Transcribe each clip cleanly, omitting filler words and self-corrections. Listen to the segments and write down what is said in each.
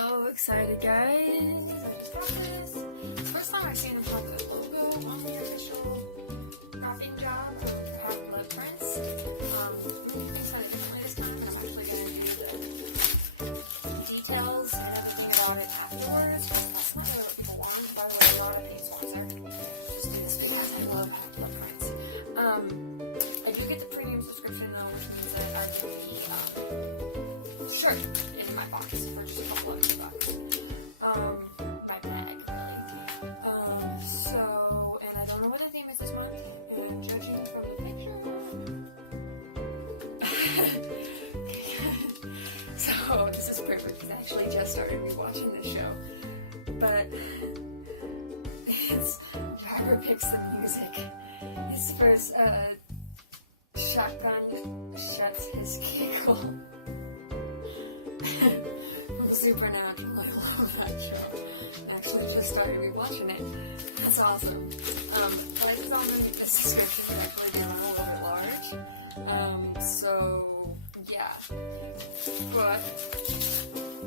so excited, guys. I just got this. It's the first time I've seen the Pop logo on the official wrapping job of Blood Prince. They said it differently this time, and I'm actually going to do the details and everything about it afterwards. That's not really what people want. By the way, a lot of these ones are just because I love Blood Prince. I do get the premium subscription though, which means that I get the shirt in my box for just a couple of bucks. My bag, really. So, and I don't know what the theme is this month, and judging from the picture. So, this is perfect because I actually just started rewatching this show. But, it's Jagger picks the music. His first, shotgun shuts his giggle. From Supernatural. I love that show. I actually just started rewatching it. That's awesome. Prices on the subscription are actually getting a little bit large. So, yeah. But,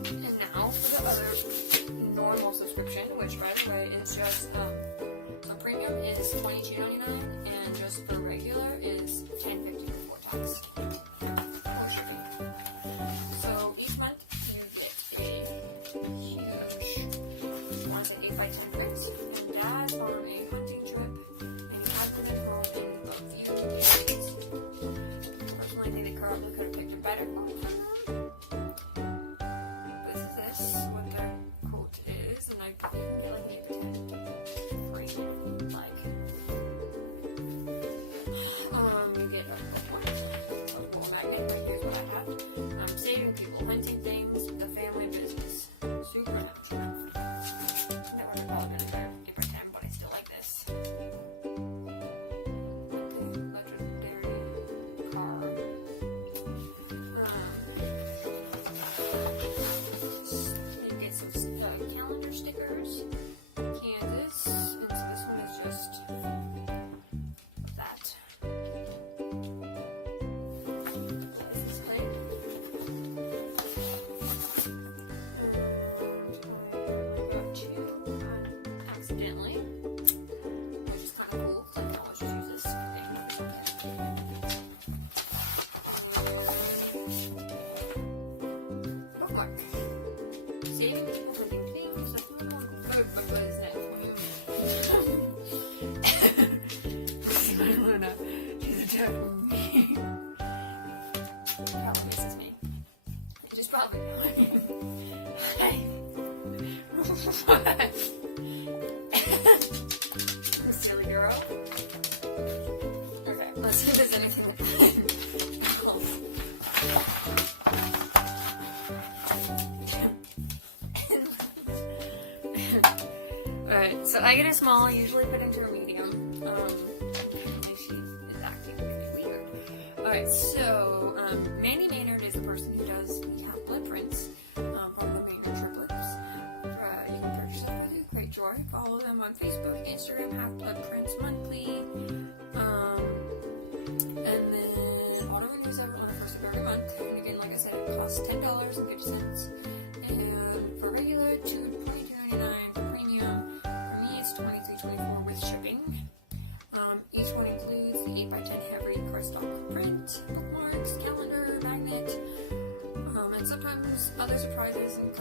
and now for the other normal subscription, which by the way is just, a premium is $22.99, and just the regular is $10.50 before tax. Or shipping. So each month you get a huge, one's like 8x10 prints, and Dad on a hunting trip, and I've been at home in a few days. Personally, I think they probably could have picked a better quality. This is what the quote is, and I can get like 8x10 free. You get a full magnet, but here's what I have. I'm saving people, hunting things, the family business. Supernatural. Never heard of it in 8x10, but I still like this. Legendary card. You get some calendar stickers. Kansas, and so this one is just that. This is great. And I got two accidentally, which is kind of cool because I can always just use this bookmark. Saving people from being things like what is that? This is my Luna. She's attacking me. Probably misses me. She's probably Hi. What? Silly girl. Okay, let's see if there's anything Alright, so I get a small, usually put into a medium. She is acting pretty weird. Alright, so, Mandy Maynard is the person who does the Half-Blood Prince, from the Maynard triplets. You can purchase them with great joy. Follow them on Facebook, Instagram, Half-Blood Prince Monthly. And then all of our news on the first of every month. And again, like I said, it costs $10.50. And for regular, $22.99. For premium, for me it's $23.24 with shipping. Each one includes the 8x10 heavy cardstock print, bookmarks, calendar, magnet, and sometimes other surprises and